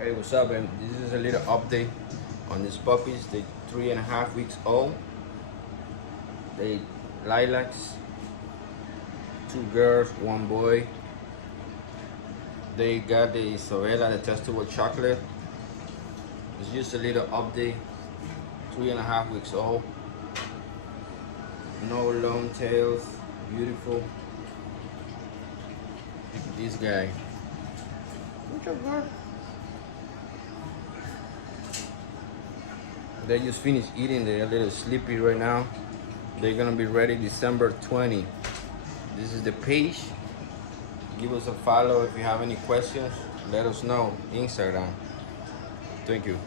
Hey, what's up, man? This is a little update on these puppies. They 3.5 weeks old. They lilacs, 2 girls, 1 boy. They got the Isabella, the testable chocolate. It's just a little update. 3.5 weeks old. No long tails. Beautiful. Look at this guy. What's up, girl? They just finished eating. They're a little sleepy right now. They're gonna be ready December 20. This is the page. Give us a follow if you have any questions. Let us know. Instagram. Thank you.